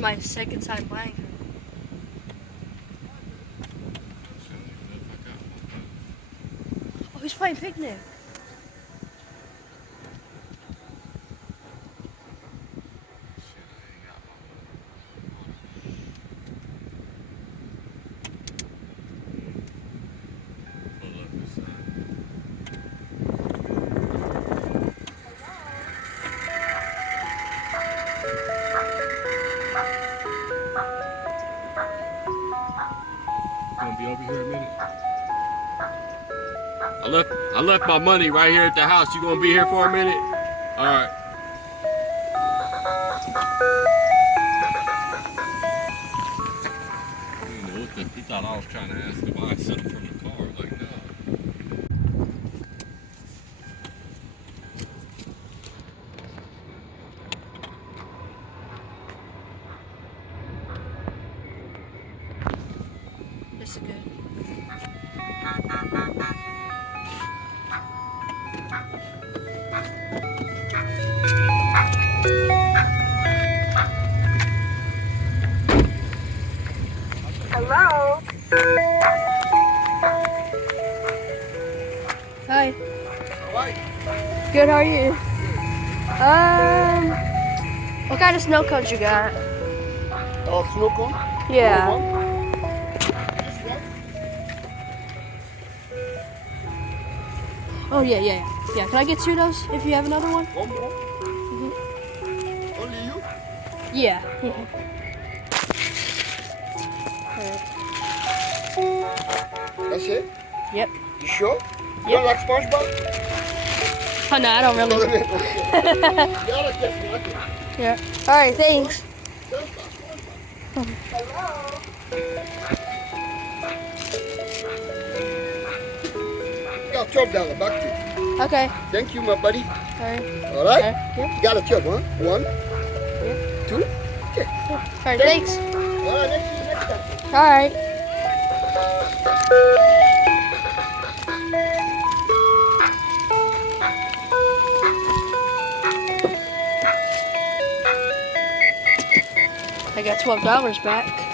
my second time buying her. Oh, he's playing picnic. Gonna be over here a minute. I left my money right here at the house. You gonna be here for a minute? All right. He thought I was trying to ask to buy something from the car. Like, no. This is good. Hello? Hi. How are you? Good, how are you? What kind of snow cones you got? Oh, snow cone? Yeah. Oh, yeah. Yeah, can I get 2 of those if you have another one? One more? Only you? Yeah. That's it? Yep. You sure? You Yep. don't like SpongeBob? Oh, no, I don't really. Yeah. All right, thanks. Got $12 back to you. Okay. Thank you, my buddy. All right. All right? Yep. You got a 12, huh? 1, 2. Okay. All right, thanks. All right, let's see you next time. All right. I got $12 back.